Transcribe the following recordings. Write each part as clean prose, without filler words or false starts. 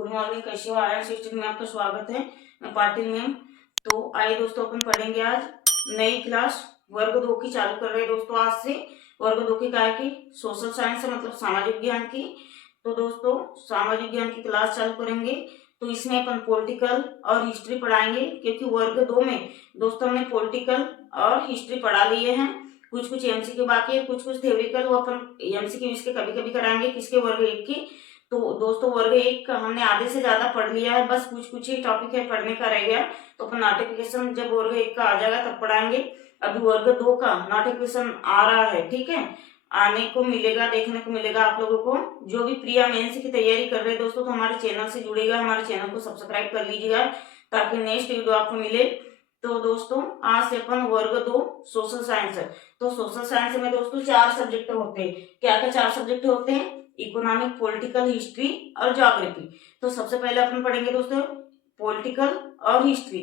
Good morning, कैसे हो? Ion system में आपका स्वागत है। मैं पाटिल मैम। तो आइए दोस्तों, अपन पढ़ेंगे आज नई क्लास वर्ग 2 की। चालू कर रहे हैं दोस्तों आज से। वर्ग 2 की काय की सोशल साइंस है, मतलब सामाजिक ज्ञान की। तो दोस्तों सामाजिक ज्ञान की क्लास चालू करेंगे। तो इसमें अपन पॉलिटिकल और हिस्ट्री पढ़ाएंगे, क्योंकि वर्ग 2 में दोस्तों हमने पॉलिटिकल और हिस्ट्री पढ़ा लिए हैं। कुछ कुछ एमसीक्यू बाकी है, कुछ कुछ थ्योरिकल, वो अपन एमसीक्यू इसके कभी कभी कराएंगे। किसके? वर्ग 1 की। तो दोस्तों वर्ग 1 का हमने आधे से ज्यादा पढ़ लिया है, बस कुछ कुछ ही टॉपिक है पढ़ने का रह गया। तो अपन नोटिफिकेशन जब वर्ग 1 का आ जाएगा तब पढ़ाएंगे। अभी वर्ग 2 का नोटिफिकेशन आ रहा है, ठीक है। आने को मिलेगा, देखने को मिलेगा आप लोगों को। जो भी प्रिया मेंस की तैयारी कर रहे हैं दोस्तों, तो हमारे चैनल से जुड़ेगा, हमारे चैनल को सब्सक्राइब कर लीजिएगा ताकि नेक्स्ट वीडियो आपको मिले। तो दोस्तों आज से अपन वर्ग 2 सोशल साइंस है। तो सोशल साइंस में दोस्तों 4 सब्जेक्ट होते हैं। क्या क्या 4 सब्जेक्ट होते हैं? इकोनॉमिक, पॉलिटिकल, हिस्ट्री और ज्योग्राफी। तो सबसे पहले अपन पढ़ेंगे दोस्तों पॉलिटिकल और हिस्ट्री।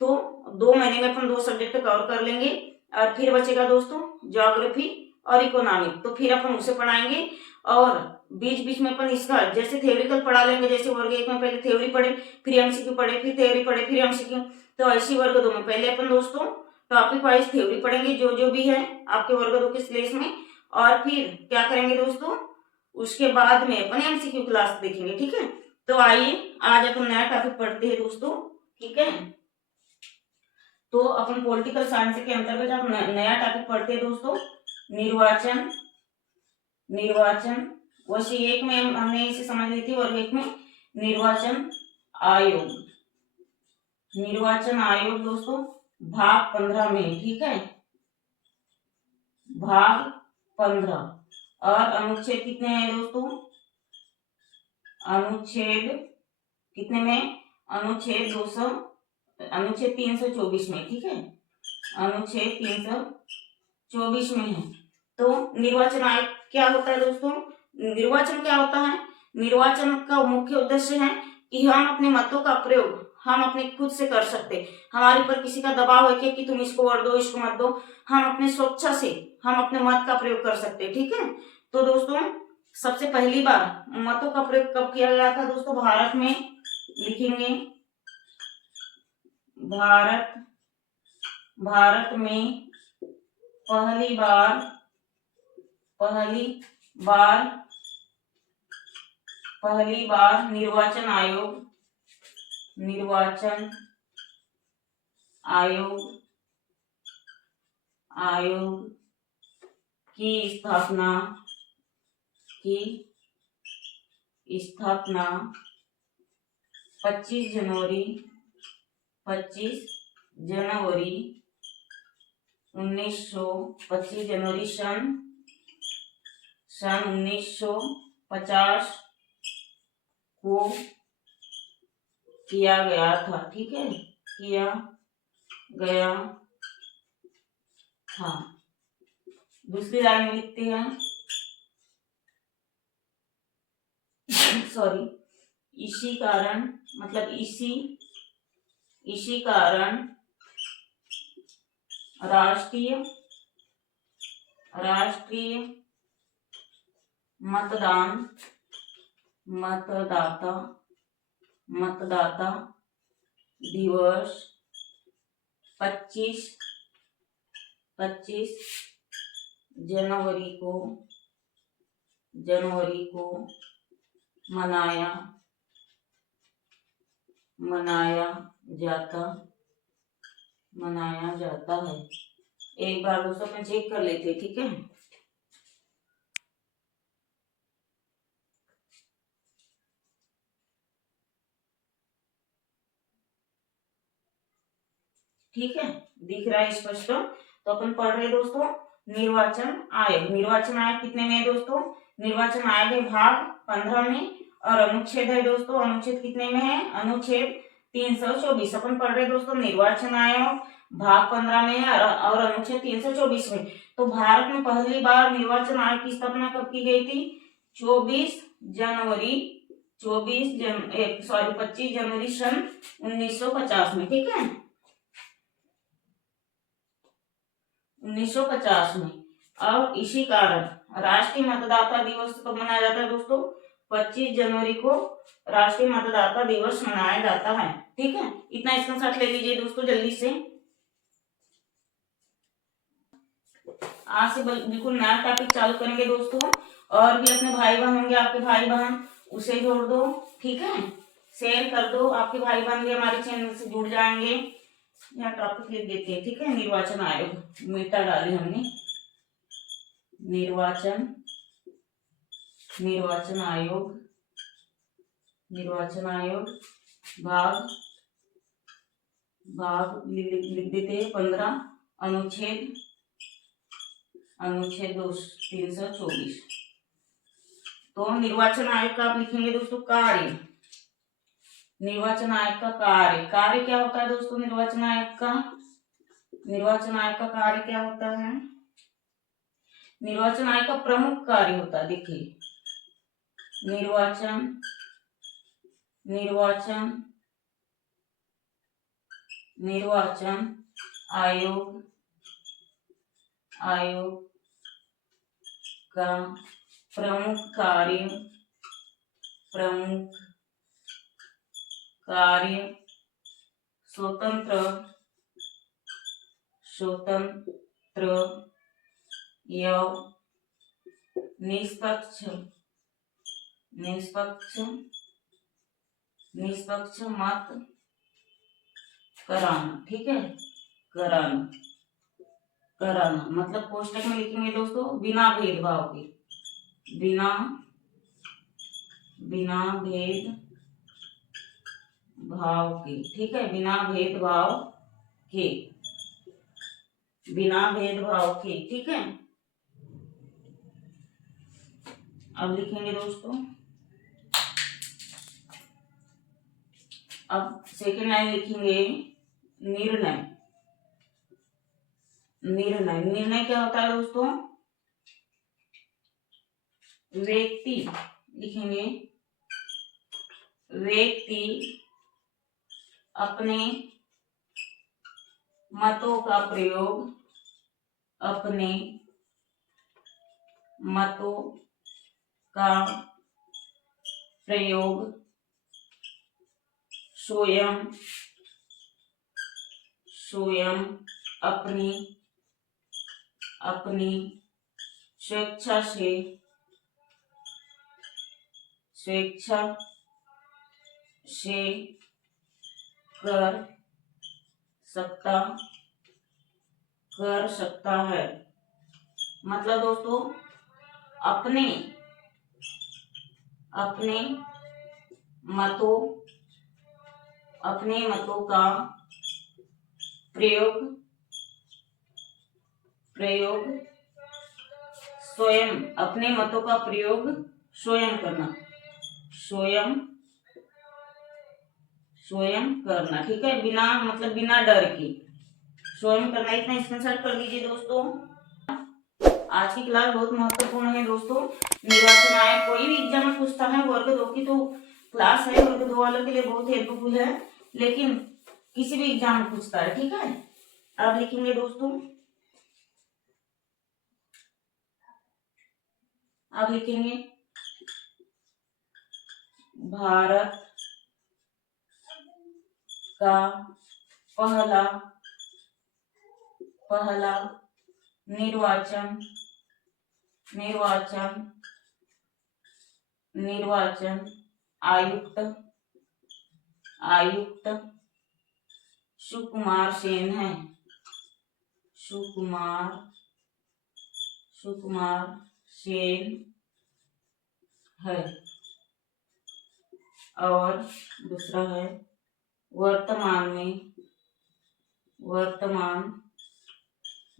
तो 2 महीने में अपन 2 सब्जेक्ट कवर कर लेंगे, और फिर बचेगा दोस्तों ज्योग्राफी और इकोनॉमिक। तो फिर अपन उसे पढ़ाएंगे, और बीच बीच में अपन इसका जैसे थ्योरिकल पढ़ा लेंगे। जैसे वर्ग 1 में पहले थ्योरी पढ़े, फिर एमसीक्यू पढ़े, फिर थ्योरी पढ़े, फिर एमसीक्यू। तो ऐसी वर्ग 2 में पहले अपन दोस्तों टॉपिक वाइज थ्योरी पढ़ेंगे, जो जो भी है आपके वर्ग 2 के सिलेबस में। और फिर क्या करेंगे दोस्तों, उसके बाद में अपन एमसीक्यू क्लास देखेंगे, ठीक है। तो आइए आज अपन नया टॉपिक पढ़ते हैं दोस्तों, ठीक है। तो अपन पॉलिटिकल साइंस के अंतर्गत आप नया टॉपिक पढ़ते हैं दोस्तों, निर्वाचन। निर्वाचन वैसे 1 में हमने इसे समझ ली थी, और 1 में निर्वाचन आयोग। निर्वाचन आयोग दोस्तों भाग 15 में, ठीक है, भाग 15। और अनुच्छेद कितने हैं दोस्तों? अनुच्छेद कितने में? अनुच्छेद 324 में, ठीक है। अनुच्छेद 324 में है। तो निर्वाचन आयोग क्या होता है दोस्तों? निर्वाचन क्या होता है? निर्वाचन का मुख्य उद्देश्य है कि हम अपने मतों का प्रयोग हम अपने खुद से कर सकते। हमारे ऊपर किसी का दबाव है कि तुम इसको वोट दो, इसको मत दो। हम अपने स्वेच्छा से हम अपने मत का प्रयोग कर सकते, ठीक है। तो दोस्तों सबसे पहली बार मतों का प्रयोग कब किया गया था दोस्तों? भारत में। लिखेंगे भारत में पहली बार निर्वाचन आयोग की स्थापना 25 जनवरी सन 1950 को किया गया था, ठीक है, किया गया था। दूसरी लाइन में लिखते हैं, सॉरी, इसी कारण राष्ट्रीय मतदाता दिवस 25 जनवरी को मनाया जाता है। एक बार दोस्तों अपन चेक कर लेते, ठीक है। ठीक है, दिख रहा है स्पष्ट? तो अपन पढ़ रहे दोस्तों निर्वाचन आयोग। निर्वाचन आयोग कितने में है दोस्तों? निर्वाचन आयोग है भाग 15 में। और अनुच्छेद है दोस्तों, अनुच्छेद कितने में है? अनुच्छेद 324। अपन पढ़ रहे दोस्तों निर्वाचन आयोग भाग 15 में है, और अनुच्छेद 324 में। तो भारत में पहली बार निर्वाचन आयोग की स्थापना कब की गई थी? 25 जनवरी सन 1950 में, ठीक है, 1950 में। और इसी कारण राष्ट्रीय मतदाता दिवस कब मनाया जाता है दोस्तों? 25 जनवरी को राष्ट्रीय मतदाता दिवस मनाया जाता है। ठीक है, इतना स्क्रीनशॉट ले लीजिए दोस्तों जल्दी से। आज से बिल्कुल नया टॉपिक चालू करेंगे दोस्तों, और भी अपने भाई बहन होंगे, आपके भाई बहन, उसे जोड़ दो। ठीक है, शेयर कर दो, आपके भाई बहन भी हमारे चैनल से जुड़ जाएंगे। यहाँ टॉपिक लिख देते हैं। ठीक है, निर्वाचन आयोग, मीटा डाली हमने, निर्वाचन आयोग, निर्वाचन आयोग भाग लिख देते हैं 15, अनुच्छेद 324। तो निर्वाचन आयोग का आप लिखेंगे दोस्तों कार्य। निर्वाचन आयोग का कार्य क्या होता है दोस्तों? निर्वाचन आयोग का कार्य क्या होता है? निर्वाचन आयोग का प्रमुख कार्य होता है, देखिए, निर्वाचन आयोग का प्रमुख कार्य स्वतंत्र एवं निष्पक्ष मत कराना। ठीक है, कराना मतलब कोष्टक में लिखेंगे दोस्तों बिना भेदभाव के, बिना भेदभाव के। ठीक है, बिना भेदभाव के। ठीक है, अब लिखेंगे दोस्तों, अब सेकेंड लाइन लिखेंगे निर्णय क्या होता है दोस्तों? व्यक्ति लिखेंगे, व्यक्ति अपने मतों का प्रयोग स्वयं अपनी स्वेच्छा से कर सकता है। मतलब दोस्तों अपने मतों का प्रयोग स्वयं, अपने मतों का प्रयोग स्वयं करना, ठीक है, बिना मतलब बिना डर के स्वयं करना। इतना स्क्रीनशॉट कर लीजिए दोस्तों। आज की क्लास बहुत महत्वपूर्ण है दोस्तों। निर्वाचन आयोग कोई भी एग्जाम में पूछता है, वर्ग 2 की तो क्लास है, वर्ग 2 वालों के लिए बहुत हेल्पफुल है, लेकिन किसी भी एग्जाम में पूछता है। ठीक है, अब लिखेंगे दोस्तों, अब लिखेंगे भारत का पहला निर्वाचन आयुक्त सुकुमार सेन है। सुकुमार सेन है। और दूसरा है वर्तमान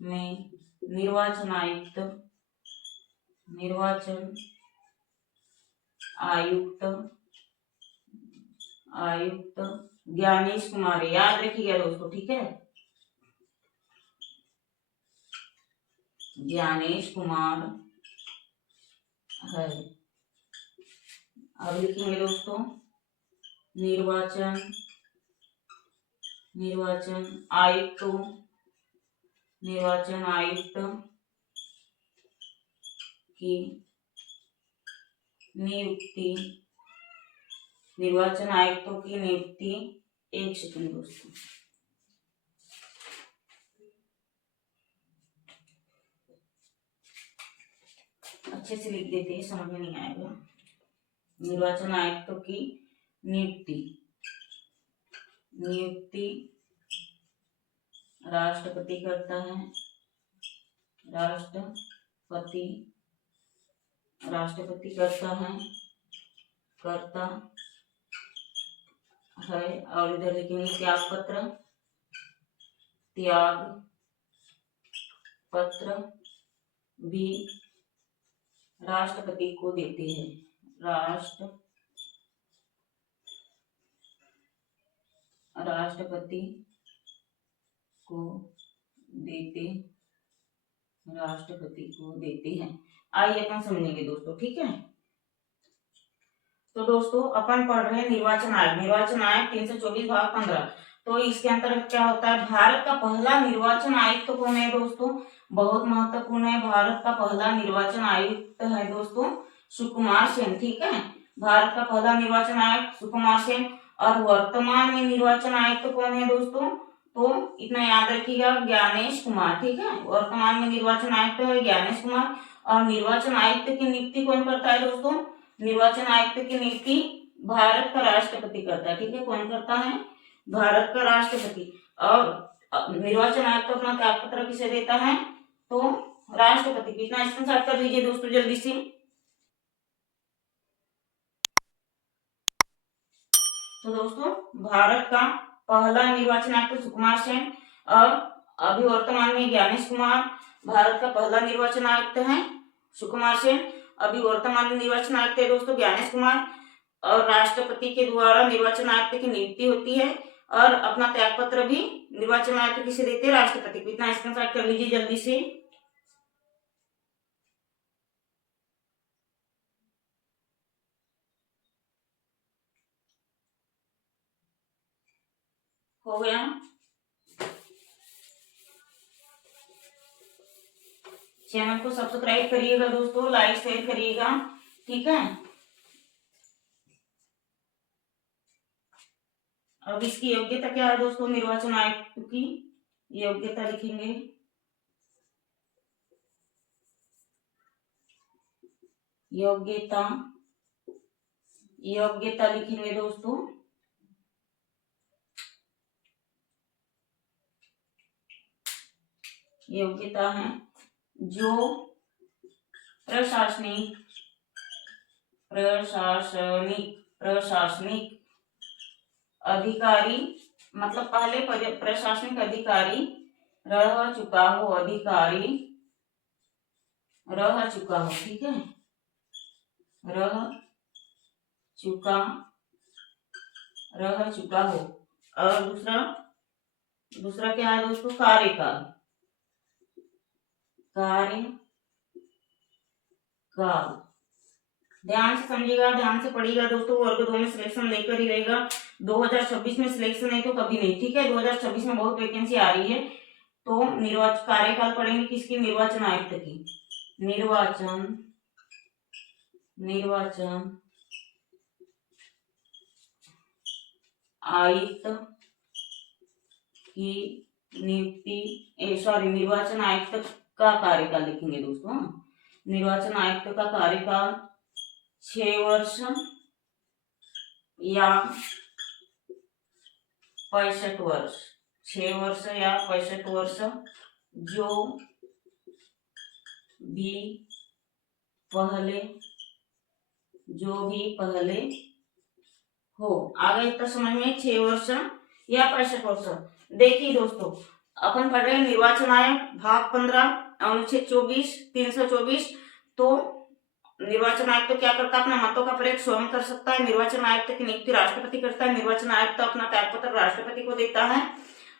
में निर्वाचन आयुक्त ज्ञानेश कुमार, याद रखिएगा दोस्तों। ठीक है, ज्ञानेश कुमार है। अब लिखेंगे दोस्तों निर्वाचन आयुक्त की नियुक्ति, निर्वाचन आयुक्तों की नियुक्ति। एक सेकंड दोस्तों, अच्छे से लिख देते हैं, समझ में नहीं आएगा। निर्वाचन आयुक्तों की नियुक्ति, नियुक्ति राष्ट्रपति करता है, राष्ट्रपति करता है। और इधर लिखेंगे त्याग पत्र भी राष्ट्रपति को देते हैं, राष्ट्रपति को देते हैं। आइए अपन समझेंगे दोस्तों, ठीक है। तो दोस्तों अपन पढ़ रहे हैं निर्वाचन आयोग 324 भाग 15। तो इसके अंतर्गत क्या होता है, भारत का पहला निर्वाचन आयुक्त तो कौन है दोस्तों, बहुत महत्वपूर्ण है। भारत का पहला निर्वाचन आयुक्त है दोस्तों सुकुमार सेन, ठीक है। भारत का पहला निर्वाचन आयुक्त सुकुमार सेन। और वर्तमान में निर्वाचन आयुक्त कौन है दोस्तों, तो इतना याद रखिएगा, ज्ञानेश कुमार, ठीक है। वर्तमान में निर्वाचन आयुक्त है ज्ञानेश कुमार। और निर्वाचन आयुक्त की नियुक्ति कौन करता है दोस्तों, निर्वाचन आयुक्त की नियुक्ति भारत का राष्ट्रपति करता है, ठीक है। कौन करता है, भारत का राष्ट्रपति। और निर्वाचन आयुक्त अपना त्यागपत्र किसे देता है, तो राष्ट्रपति। कितना स्क्रीनशॉट कर लीजिए दोस्तों जल्दी से। तो दोस्तों भारत का पहला निर्वाचन आयुक्त सुकुमार सेन और अभी वर्तमान में ज्ञानेश कुमार। भारत का पहला निर्वाचन आयुक्त है सुकुमार सेन, अभी वर्तमान में निर्वाचन आयुक्त है दोस्तों ज्ञानेश कुमार। और राष्ट्रपति के द्वारा निर्वाचन आयुक्त की नियुक्ति होती है। और अपना त्यागपत्र भी निर्वाचन आयुक्त किसे देते हैं, राष्ट्रपति को। इतना स्क्रीनशॉट कर लीजिए जल्दी से। हो गया। चैनल को सब्सक्राइब करिएगा दोस्तों, लाइक शेयर करिएगा, ठीक है। अब इसकी योग्यता क्या है दोस्तों, निर्वाचन आयुक्त की योग्यता लिखेंगे। योग्यता लिखेंगे दोस्तों। योग्यता है जो प्रशासनिक अधिकारी, मतलब पहले प्रशासनिक अधिकारी रह चुका हो, ठीक है, रह चुका हो। और दूसरा क्या है दोस्तों, कार्यकाल। ध्यान से समझिएगा, ध्यान से पढ़िएगा दोस्तों। वर्ग 2 में सिलेक्शन लेकर ही रहेगा। 2026 में सिलेक्शन नहीं तो कभी नहीं, ठीक है। 2026 में बहुत वैकेंसी आ रही है। तो निर्वाचन कार्यकाल पढ़ेंगे किसकी, निर्वाचन आयुक्त की। निर्वाचन आयुक्त की नियुक्ति, निर्वाचन आयुक्त का कार्यकाल लिखेंगे दोस्तों। निर्वाचन आयुक्त का कार्यकाल 6 वर्ष या 65 वर्ष, 6 वर्ष या 65 वर्ष, जो भी पहले हो। आगे इतना समझ में, 6 वर्ष या 65 वर्ष। देखिए दोस्तों अपन पढ़ रहे हैं निर्वाचन आयोग भाग 15 अनुच्छेद 324। तो निर्वाचन आयुक्त तो क्या करता है, अपना मतों का प्रयोग स्वयं कर सकता है। निर्वाचन आयुक्त की नियुक्ति राष्ट्रपति करता है। निर्वाचन आयुक्त अपना त्यागपत्र राष्ट्रपति को देता है।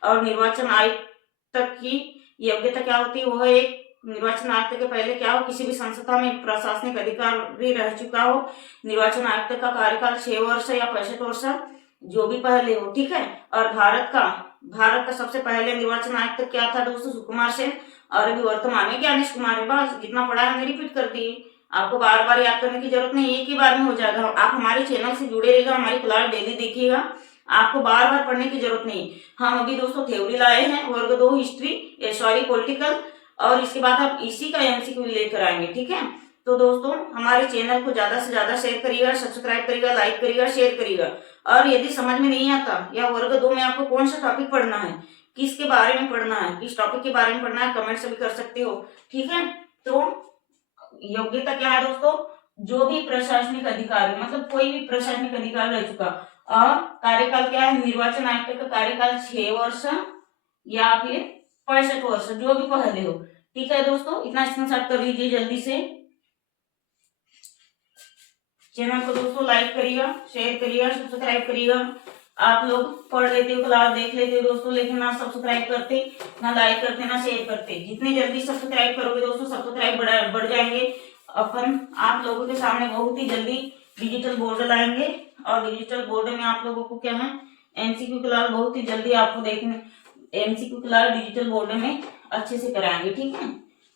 और निर्वाचन आयुक्त की योग्यता क्या होती है, वो एक निर्वाचन आयुक्त के पहले क्या हो, किसी भी संस्था में प्रशासनिक अधिकारी रह चुका हो। निर्वाचन आयुक्त का कार्यकाल 6 वर्ष या 65 वर्ष, जो भी पहले हो, ठीक है। और भारत का सबसे पहले निर्वाचन आयुक्त क्या था दोस्तों, सुकुमार सेन। और अभी वर्तमान में ज्ञानेश कुमार है। बस जितना पढ़ा है रिपीट कर दिए। आपको बार बार याद करने की जरूरत नहीं, एक ही बार में हो जाएगा। आप हमारे चैनल से जुड़े रहिएगा, हमारी क्लास डेली देखिएगा, आपको बार बार पढ़ने की जरूरत नहीं। हम अभी दोस्तों थ्योरी लाए हैं, वर्ग 2 हिस्ट्री सॉरी पॉलिटिकल, और इसके बाद आप इसी का एमसीक्यू लेकर आएंगे, ठीक है। तो दोस्तों हमारे चैनल को ज्यादा से ज्यादा शेयर करिएगा, सब्सक्राइब करिएगा, लाइक करिएगा, शेयर करिएगा। और यदि समझ में नहीं आता या वर्ग 2 में आपको कौन सा टॉपिक पढ़ना है, किसके बारे में पढ़ना है, किस टॉपिक के बारे में पढ़ना है, कमेंट से भी कर सकते हो, ठीक है। तो योग्यता क्या है दोस्तों, जो भी प्रशासनिक अधिकारी, मतलब कोई भी प्रशासनिक अधिकारी रह चुका, और कार्यकाल क्या है, निर्वाचन आयुक्त का कार्यकाल 6 वर्ष या फिर 65 वर्ष, जो भी पहले हो, ठीक है दोस्तों। इतना स्क्रीनशॉट कर लीजिए जल्दी से। चैनल को दोस्तों लाइक करिएगा, शेयर करिएगा, सब्सक्राइब करिएगा। आप लोग पढ़ लेते हो, क्लास देख लेते हो दोस्तों, लेकिन ना सब्सक्राइब करते, ना लाइक करते, ना शेयर करते। जितने जल्दी सब्सक्राइब करोगे दोस्तों, सब्सक्राइब बढ़ जाएंगे। अपन आप लोगों के सामने बहुत ही जल्दी डिजिटल बोर्ड लाएंगे, और डिजिटल बोर्ड में आप लोगों को क्या है, एमसीक्यू क्लास बहुत ही जल्दी आपको देखने, एमसीक्यू क्लास डिजिटल बोर्ड में अच्छे से कराएंगे, ठीक है।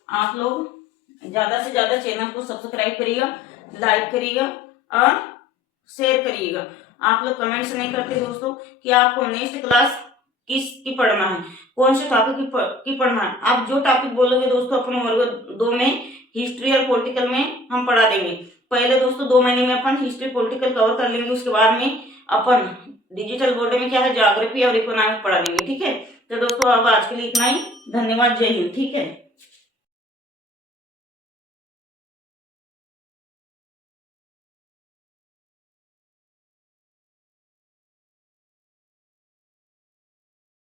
आप लोग ज्यादा से ज्यादा चैनल को सब्सक्राइब करिएगा, लाइक करिएगा और शेयर करिएगा। आप लोग कमेंट्स नहीं करते दोस्तों कि आपको नेक्स्ट क्लास किस की पढ़ना है, कौन से टॉपिक की पढ़ना है। आप जो टॉपिक बोलोगे दोस्तों अपने वर्ग 2 में हिस्ट्री और पॉलिटिकल में हम पढ़ा देंगे। पहले दोस्तों 2 महीने में अपन हिस्ट्री पॉलिटिकल कवर कर लेंगे, उसके बाद में अपन डिजिटल बोर्ड में क्या है, ज्योग्राफी और इकोनॉमिक पढ़ा देंगे, ठीक है। तो दोस्तों अब आज के लिए इतना ही, धन्यवाद, जय हिंद, ठीक है।